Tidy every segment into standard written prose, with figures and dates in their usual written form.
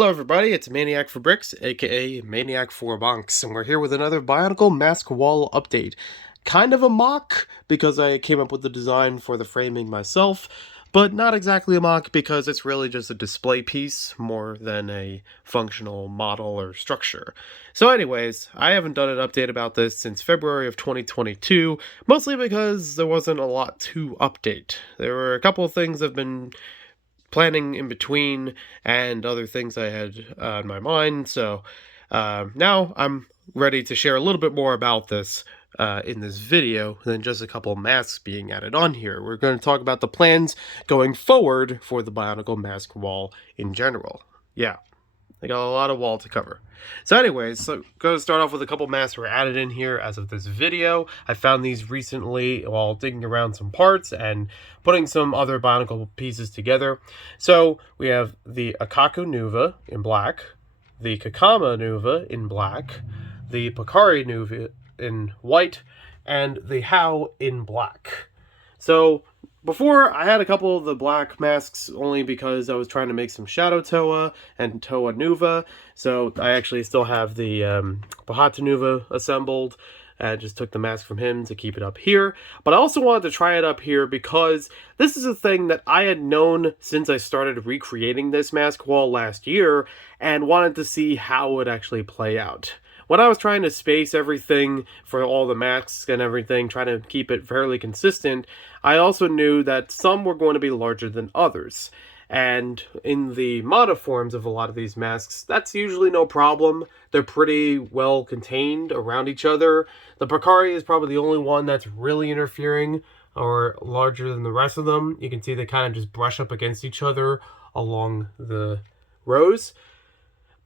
Hello everybody, it's Maniac for Bricks, aka Maniac for Bonks, and we're here with another Bionicle Mask Wall update. Kind of a mock, because I came up with the design for the framing myself, but not exactly a mock because it's really just a display piece more than a functional model or structure. So anyways, I haven't done an update about this since February of 2022, mostly because there wasn't a lot to update. There were a couple of things that have been planning in between and other things I had in my mind. So now I'm ready to share a little bit more about this in this video than just a couple masks being added on here. We're going to talk about the plans going forward for the Bionicle mask wall in general. Yeah, I got a lot of wall to cover. So anyways, so going to start off with a couple masks were added in here as of this video. I found these recently while digging around some parts and putting some other Bionicle pieces together. So we have the Akaku Nuva in black, the Kakama Nuva in black, the Pakari Nuva in white, and the How in black. So before, I had a couple of the black masks only because I was trying to make some Shadow Toa and Toa Nuva. So I actually still have the Bahata Nuva assembled. I just took the mask from him to keep it up here. But I also wanted to try it up here because this is a thing that I had known since I started recreating this mask wall last year and wanted to see how it would actually play out. When I was trying to space everything for all the masks and everything, trying to keep it fairly consistent, I also knew that some were going to be larger than others. And in the mono forms of a lot of these masks, that's usually no problem. They're pretty well contained around each other. The Pakari is probably the only one that's really interfering or larger than the rest of them. You can see they kind of just brush up against each other along the rows.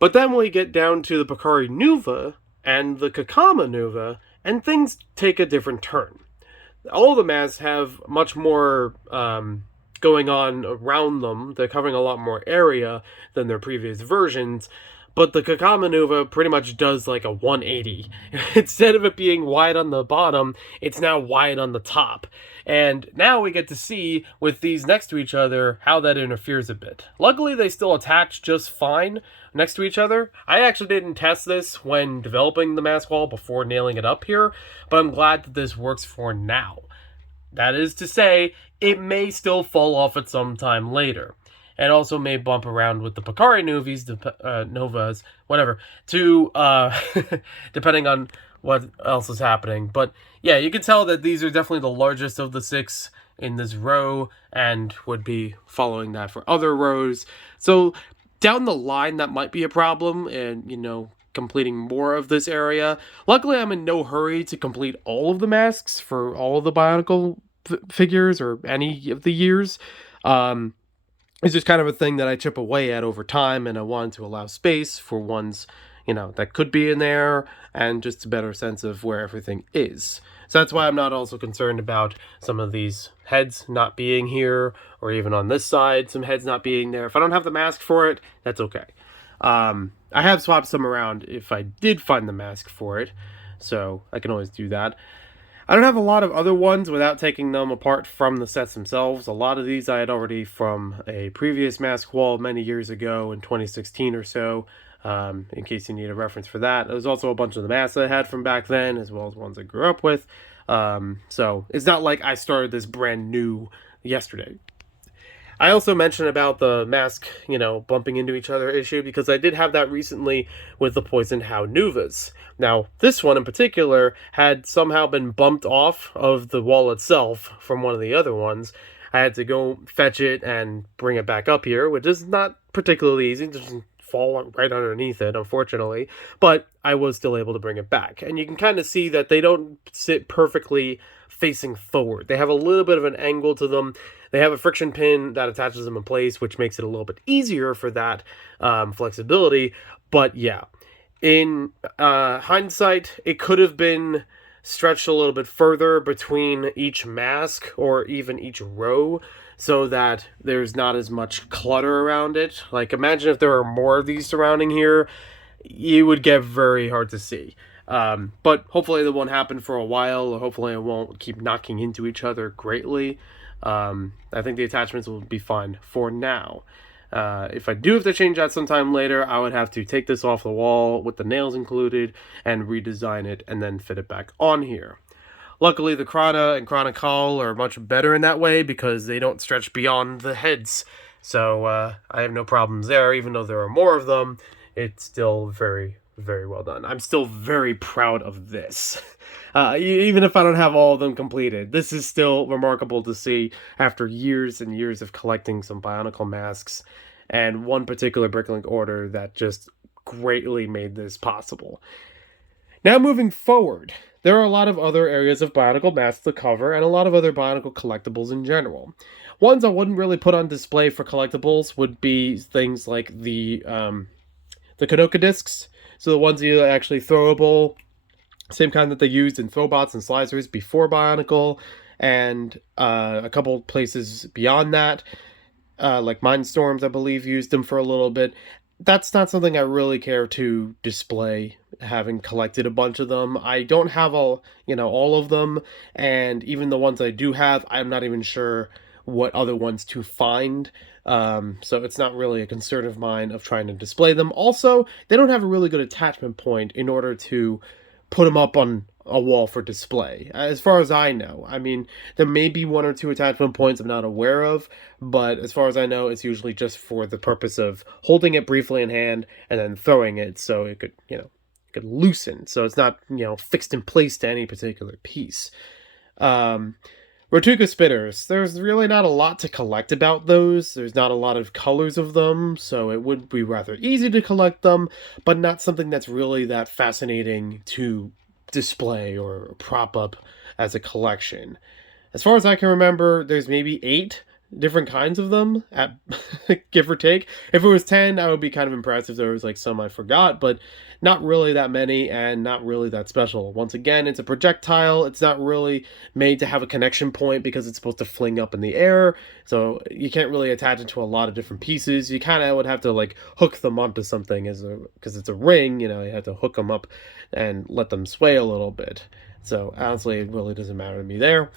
But then we get down to the Pakari Nuva and the Kakama Nuva, and things take a different turn. All the masks have much more going on around them. They're covering a lot more area than their previous versions. But the Kakama Nuva pretty much does like a 180. Instead of it being wide on the bottom, it's now wide on the top. And now we get to see, with these next to each other, how that interferes a bit. Luckily, they still attach just fine next to each other. I actually didn't test this when developing the mask wall before nailing it up here, but I'm glad that this works for now. That is to say, it may still fall off at some time later. And also may bump around with the Pakari Novas, whatever, to, depending on what else is happening. But yeah, you can tell that these are definitely the largest of the 6 in this row, and would be following that for other rows. So down the line, that might be a problem, and, you know, completing more of this area. Luckily, I'm in no hurry to complete all of the masks for all of the Bionicle figures, or any of the years. It's just kind of a thing that I chip away at over time, and I wanted to allow space for ones, you know, that could be in there, and just a better sense of where everything is. So that's why I'm not also concerned about some of these heads not being here, or even on this side, some heads not being there. If I don't have the mask for it, that's okay. I have swapped some around if I did find the mask for it, so I can always do that. I don't have a lot of other ones without taking them apart from the sets themselves. A lot of these I had already from a previous mask wall many years ago in 2016 or so, in case you need a reference for that. There's also a bunch of the masks I had from back then, as well as ones I grew up with. So it's not like I started this brand new yesterday. I also mentioned about the mask, you know, bumping into each other issue, because I did have that recently with the Poisoned How Nuvas. Now, this one in particular had somehow been bumped off of the wall itself from one of the other ones. I had to go fetch it and bring it back up here, which is not particularly easy. It doesn't fall right underneath it, unfortunately. But I was still able to bring it back. And you can kind of see that they don't sit perfectly facing forward. They have a little bit of an angle to them. They have a friction pin that attaches them in place, which makes it a little bit easier for that flexibility. But yeah, in hindsight, it could have been stretched a little bit further between each mask or even each row, so that there's not as much clutter around it. Like, imagine if there were more of these surrounding here, it would get very hard to see. But hopefully that won't happen for a while, or hopefully it won't keep knocking into each other greatly. I think the attachments will be fine for now. If I do have to change that sometime later, I would have to take this off the wall with the nails included and redesign it and then fit it back on here. Luckily, the Chrono and Chronicle are much better in that way because they don't stretch beyond the heads. So I have no problems there. Even though there are more of them, it's still very, very well done. I'm still very proud of this. Even if I don't have all of them completed, this is still remarkable to see after years and years of collecting some Bionicle masks and one particular Bricklink order that just greatly made this possible. Now moving forward, there are a lot of other areas of Bionicle masks to cover and a lot of other Bionicle collectibles in general. Ones I wouldn't really put on display for collectibles would be things like the Kanoka discs, so the ones that are actually throwable, same kind that they used in Throwbots and Slicers before Bionicle, and a couple places beyond that, like Mindstorms, I believe, used them for a little bit. That's not something I really care to display, having collected a bunch of them. I don't have all of them, and even the ones I do have, I'm not even sure what other ones to find. So it's not really a concern of mine of trying to display them. Also, they don't have a really good attachment point in order to put them up on a wall for display, as far as I know. I mean, there may be one or two attachment points I'm not aware of, but as far as I know, it's usually just for the purpose of holding it briefly in hand and then throwing it so it could, could loosen, so it's not, fixed in place to any particular piece. Rotuka spinners, there's really not a lot to collect about those. There's not a lot of colors of them, so it would be rather easy to collect them, but not something that's really that fascinating to display or prop up as a collection. As far as I can remember, there's maybe 8 different kinds of them, at give or take. If it was 10, I would be kind of impressed if there was like some I forgot, but not really that many and not really that special. Once again, it's a projectile. It's not really made to have a connection point because it's supposed to fling up in the air, so you can't really attach it to a lot of different pieces. You kind of would have to like hook them onto something because it's a ring, you have to hook them up and let them sway a little bit. So honestly, it really doesn't matter to me there.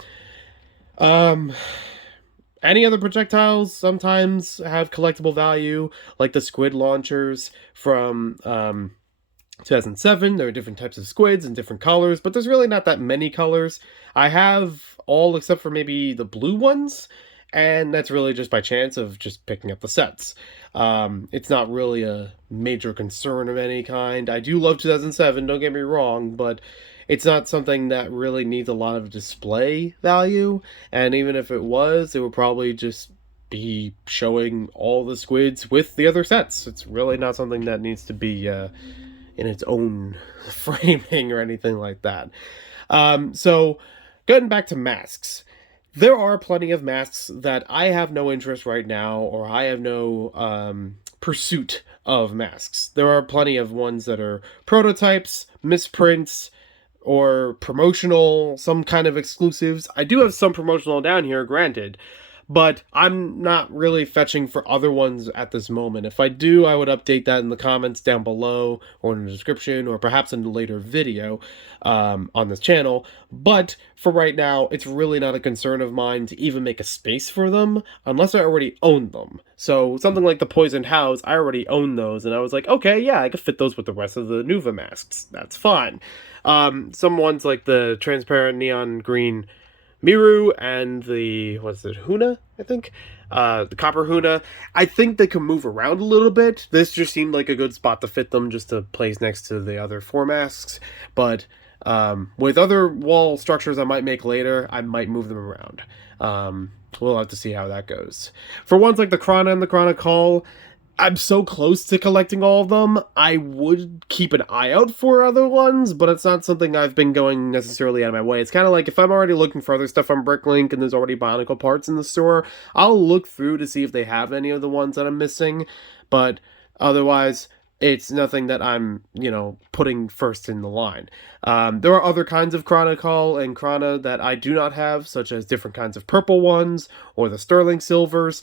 Any other projectiles sometimes have collectible value, like the squid launchers from 2007. There are different types of squids and different colors, but there's really not that many colors. I have all except for maybe the blue ones, and that's really just by chance of just picking up the sets. It's not really a major concern of any kind. I do love 2007, don't get me wrong, but it's not something that really needs a lot of display value, and even if it was, it would probably just be showing all the squids with the other sets. It's really not something that needs to be in its own framing or anything like that. So, getting back to masks. There are plenty of masks that I have no interest right now, or I have no pursuit of masks. There are plenty of ones that are prototypes, misprints, or promotional, some kind of exclusives. I do have some promotional down here, granted, but I'm not really fetching for other ones at this moment. If I do, I would update that in the comments down below, or in the description, or perhaps in a later video on this channel. But for right now, it's really not a concern of mine to even make a space for them, unless I already own them. So something like the Poisoned House, I already own those, and I was like, okay, yeah, I could fit those with the rest of the Nuva masks. That's fine. Some ones like the transparent neon green Miru and the, Huna, I think? The Copper Huna. I think they can move around a little bit. This just seemed like a good spot to fit them, just to place next to the other 4 masks. But with other wall structures I might make later, I might move them around. We'll have to see how that goes. For ones like the Chrono and the Chronicle, I'm so close to collecting all of them, I would keep an eye out for other ones, but it's not something I've been going necessarily out of my way. It's kind of like if I'm already looking for other stuff on Bricklink and there's already Bionicle parts in the store, I'll look through to see if they have any of the ones that I'm missing, but otherwise, it's nothing that I'm, putting first in the line. There are other kinds of Chronicle and Chrono that I do not have, such as different kinds of purple ones, or the Sterling Silvers.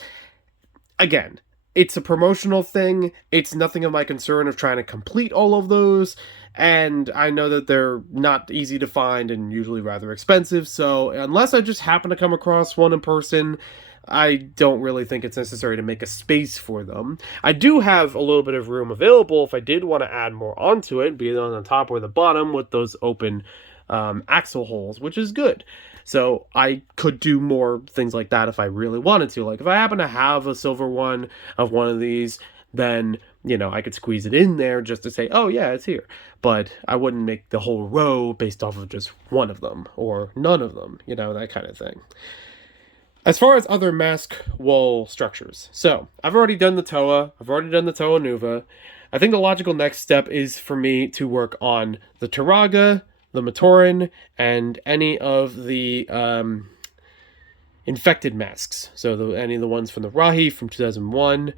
Again, it's a promotional thing. It's nothing of my concern of trying to complete all of those. And I know that they're not easy to find and usually rather expensive. So unless I just happen to come across one in person, I don't really think it's necessary to make a space for them. I do have a little bit of room available if I did want to add more onto it, be it on the top or the bottom with those open axle holes, which is good. So I could do more things like that if I really wanted to. Like if I happen to have a silver one of one of these, then, you know, I could squeeze it in there just to say, oh yeah, it's here. But I wouldn't make the whole row based off of just one of them or none of them, you know, that kind of thing. As far as other mask wall structures, so I've already done the Toa, I've already done the Toa Nuva. I think the logical next step is for me to work on the Taraga, the Maturin, and any of the infected masks. So any of the ones from the Rahi from 2001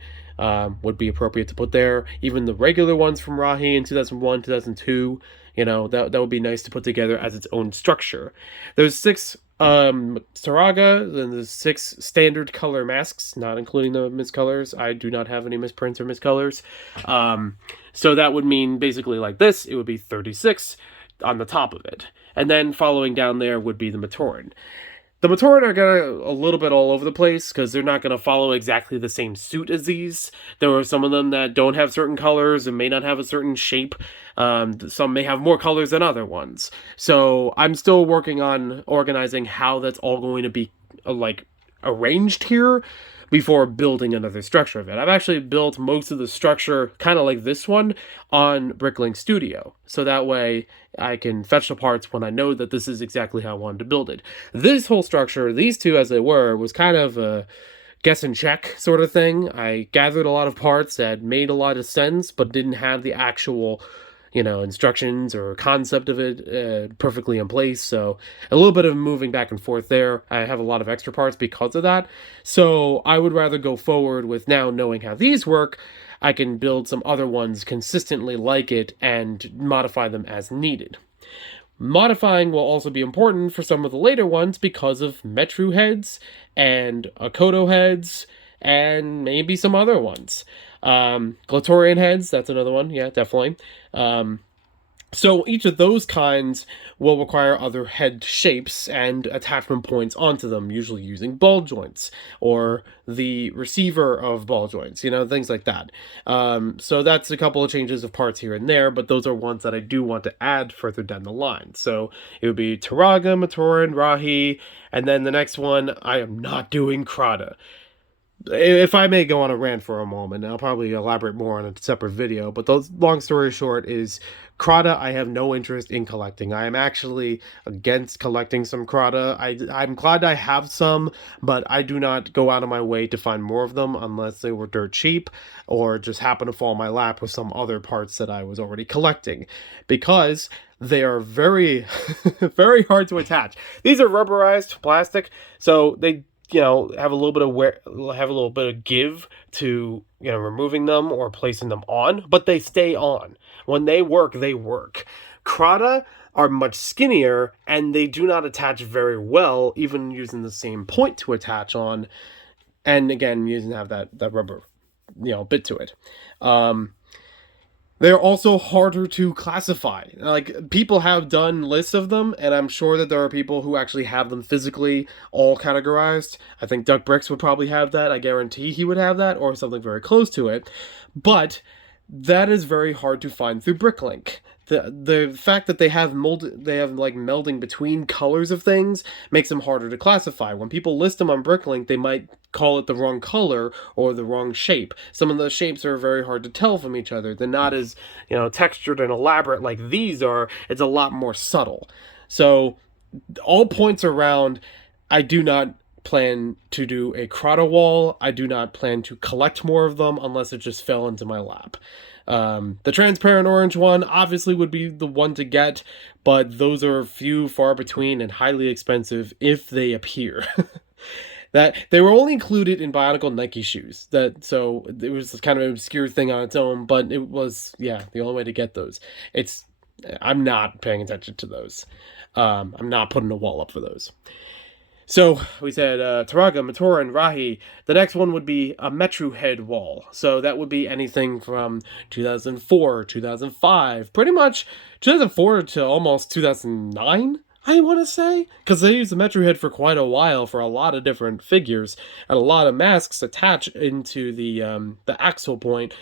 would be appropriate to put there. Even the regular ones from Rahi in 2001, 2002, you know, that would be nice to put together as its own structure. There's 6 Taraga, and the 6 standard color masks, not including the miscolors. I do not have any misprints or miscolors. So that would mean basically like this, it would be 36 on the top of it. And then following down there would be the Maturin. The Maturin are gonna a little bit all over the place because they're not gonna follow exactly the same suit as these. There are some of them that don't have certain colors and may not have a certain shape. Some may have more colors than other ones. So I'm still working on organizing how that's all going to be like arranged here before building another structure of it. I've actually built most of the structure, kind of like this one, on Bricklink Studio. So that way I can fetch the parts when I know that this is exactly how I wanted to build it. This whole structure, these two as they were, was kind of a guess and check sort of thing. I gathered a lot of parts that made a lot of sense, but didn't have the actual, you know, instructions or concept of it perfectly in place. So a little bit of moving back and forth there. I have a lot of extra parts because of that. So I would rather go forward with now knowing how these work. I can build some other ones consistently like it and modify them as needed. Modifying will also be important for some of the later ones because of Metru heads and Akoto heads and maybe some other ones. Glottarian heads, that's another one. Yeah, definitely. So each of those kinds will require other head shapes and attachment points onto them, usually using ball joints or the receiver of ball joints, you know, things like that. So that's a couple of changes of parts here and there, but those are ones that I do want to add further down the line. So it would be Taraga, Maturin, Rahi, and then the next one, I am not doing Krata. If I may go on a rant for a moment, I'll probably elaborate more on a separate video, but the long story short is Krata I have no interest in collecting. I am actually against collecting some Krata. I'm glad I have some, but I do not go out of my way to find more of them unless they were dirt cheap or just happen to fall in my lap with some other parts that I was already collecting, because they are very, very hard to attach. These are rubberized plastic, so they, you know, have a little bit of have a little bit of give to, you know, removing them or placing them on, but they stay on. When they work, they work. Krata are much skinnier and they do not attach very well, even using the same point to attach on. And again, using have that rubber, you know, bit to it. They're also harder to classify. Like, people have done lists of them, and I'm sure that there are people who actually have them physically all categorized. I think Duck Bricks would probably have that. I guarantee he would have that, or something very close to it. But that is very hard to find through Bricklink. The fact that they have like melding between colors of things makes them harder to classify. When people list them on Bricklink, they might call it the wrong color or the wrong shape. Some of the shapes are very hard to tell from each other. They're not as, you know, textured and elaborate like these are. It's a lot more subtle. So all points around, I do not plan to do a Krata wall. I do not plan to collect more of them unless it just fell into my lap. The transparent orange one obviously would be the one to get, but those are few, far between, and highly expensive if they appear. That they were only included in Bionicle Nike shoes. So it was kind of an obscure thing on its own, but it was, yeah, the only way to get those. I'm not paying attention to those. I'm not putting a wall up for those. So we said Taraga, Maturin, Rahi. The next one would be a Metro head wall. So that would be anything from 2004, 2005, pretty much 2004 to almost 2009. I want to say, because they used the Metro head for quite a while for a lot of different figures and a lot of masks attached into the axle point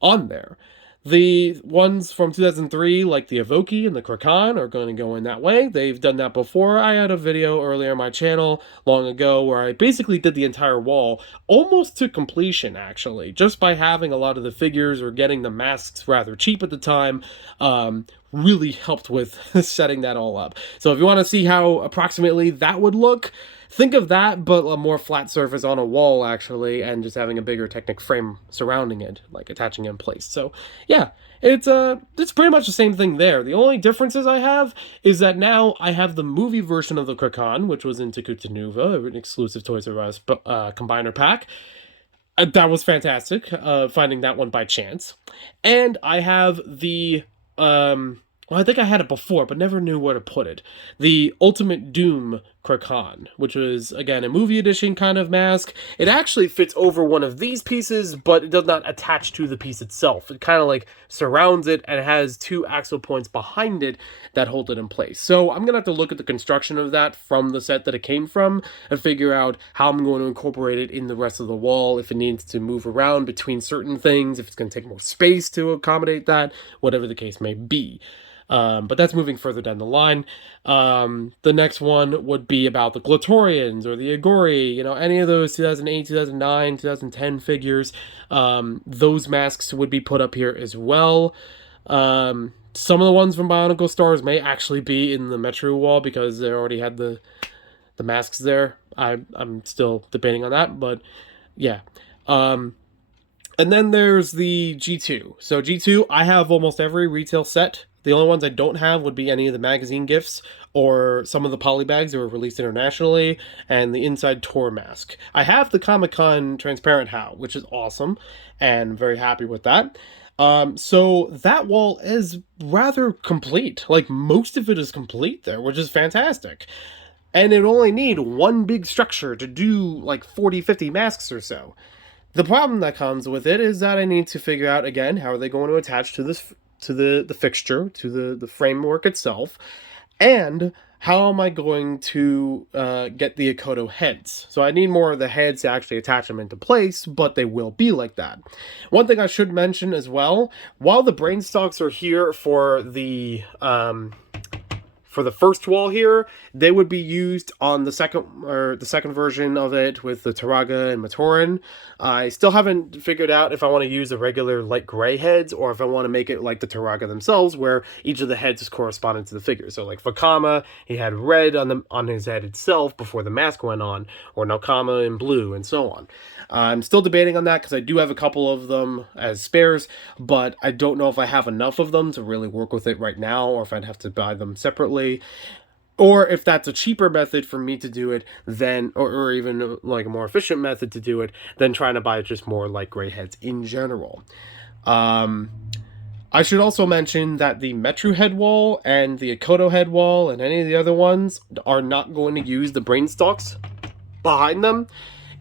on there. The ones from 2003, like the Evoki and the Kraken, are going to go in that way. They've done that before. I had a video earlier on my channel long ago where I basically did the entire wall almost to completion, actually, just by having a lot of the figures or getting the masks rather cheap at the time. Really helped with setting that all up. So if you want to see how approximately that would look, think of that, but a more flat surface on a wall, actually, and just having a bigger Technic frame surrounding it, like attaching it in place. So, yeah, it's pretty much the same thing there. The only differences I have is that now I have the movie version of the Kraken, which was in Takuta, an exclusive Toys R Us combiner pack. That was fantastic, finding that one by chance. And I have the well, I think I had it before, but never knew where to put it. The Ultimate Doom Kraken, which was, again, a movie edition kind of mask. It actually fits over one of these pieces, but it does not attach to the piece itself. It kind of like surrounds it and has two axle points behind it that hold it in place. So I'm going to have to look at the construction of that from the set that it came from and figure out how I'm going to incorporate it in the rest of the wall, if it needs to move around between certain things, if it's going to take more space to accommodate that, whatever the case may be. But that's moving further down the line. The next one would be about the Glottarians or the Agori, any of those 2008, 2009, 2010 figures. Those masks would be put up here as well. Some of the ones from Bionicle Stars may actually be in the Metro wall because they already had the masks there. I'm still debating on that, but yeah. And then there's the G2. So G2, I have almost every retail set. The only ones I don't have would be any of the magazine gifts or some of the polybags that were released internationally and the inside tour mask. I have the Comic-Con transparent HOW, which is awesome and very happy with that. So that wall is rather complete. Like, most of it is complete there, which is fantastic. And it only need one big structure to do like 40, 50 masks or so. The problem that comes with it is that I need to figure out, again, how are they going to attach to this, to the fixture, to the framework itself, and how am I going to get the Akoto heads? So I need more of the heads to actually attach them into place, but they will be like that. One thing I should mention as well, while the brain stalks are here for the first wall here, they would be used on the second version of it with the Taraga and Maturin. I still haven't figured out if I want to use the regular light gray heads or if I want to make it like the Taraga themselves, where each of the heads is corresponding to the figure. So like Vakama, he had red on his head itself before the mask went on, or Nakama in blue, and so on. I'm still debating on that because I do have a couple of them as spares, but I don't know if I have enough of them to really work with it right now, or if I'd have to buy them separately, or if that's a cheaper method for me to do it than, or even like a more efficient method to do it than trying to buy just more light gray heads in general. I should also mention that the Metro head wall and the Akoto head wall and any of the other ones are not going to use the brain stalks behind them.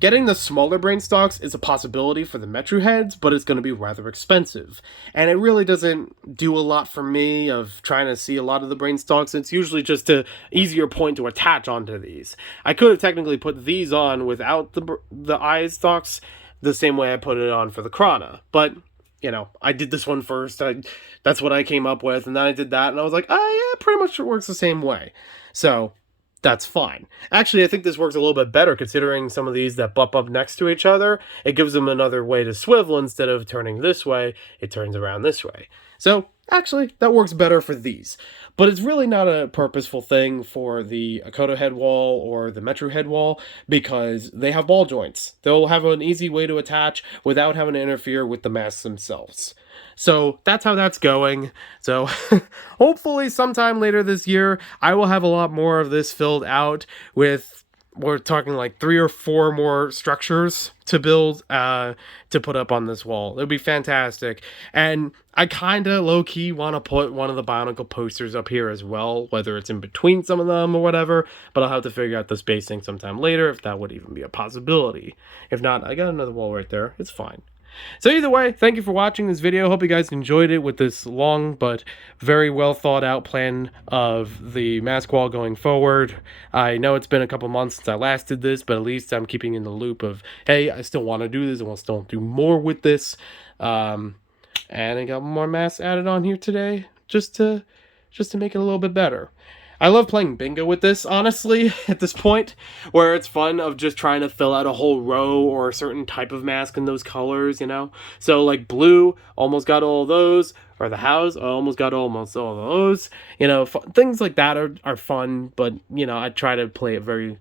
Getting the smaller brain stalks is a possibility for the Metro heads, but it's going to be rather expensive. And it really doesn't do a lot for me of trying to see a lot of the brain stalks. It's usually just an easier point to attach onto these. I could have technically put these on without the eye stalks the same way I put it on for the Chrono. But, I did this one first. That's what I came up with, and then I did that, and I was like, oh yeah, pretty much it works the same way. So that's fine. Actually, I think this works a little bit better considering some of these that bump up next to each other. It gives them another way to swivel. Instead of turning this way, it turns around this way. So actually, that works better for these. But it's really not a purposeful thing for the Akoto head wall or the Metro head wall because they have ball joints. They'll have an easy way to attach without having to interfere with the masks themselves. So that's how that's going. So hopefully sometime later this year, I will have a lot more of this filled out with we're talking like 3 or 4 more structures to build to put up on this wall. It would be fantastic. And I kind of low-key want to put one of the Bionicle posters up here as well, whether it's in between some of them or whatever, but I'll have to figure out the spacing sometime later if that would even be a possibility. If not, I got another wall right there. It's fine. So either way, thank you for watching this video. Hope you guys enjoyed it with this long but very well thought out plan of the mask wall going forward. I know it's been a couple months since I last did this, but at least I'm keeping in the loop of, hey, I still want to do this. I want to still do more with this. And I got more masks added on here today just to make it a little bit better. I love playing bingo with this, honestly, at this point, where it's fun of just trying to fill out a whole row or a certain type of mask in those colors, you know? So, like, blue, almost got all of those, or the house, I almost got almost all of those. You know, things like that are fun, but, you know, I try to play it very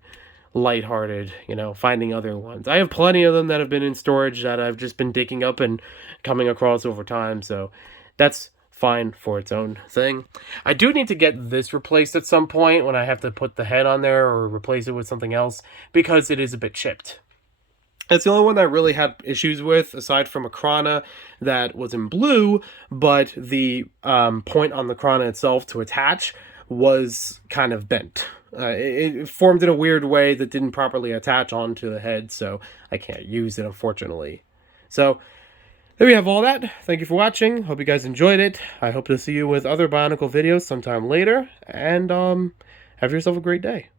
lighthearted, you know, finding other ones. I have plenty of them that have been in storage that I've just been digging up and coming across over time, so that's fine for its own thing. I do need to get this replaced at some point when I have to put the head on there or replace it with something else because it is a bit chipped. It's the only one that I really had issues with, aside from a Chrono that was in blue, but the point on the Chrono itself to attach was kind of bent. It formed in a weird way that didn't properly attach onto the head, so I can't use it, unfortunately. So there we have all that. Thank you for watching. Hope you guys enjoyed it. I hope to see you with other Bionicle videos sometime later. And have yourself a great day.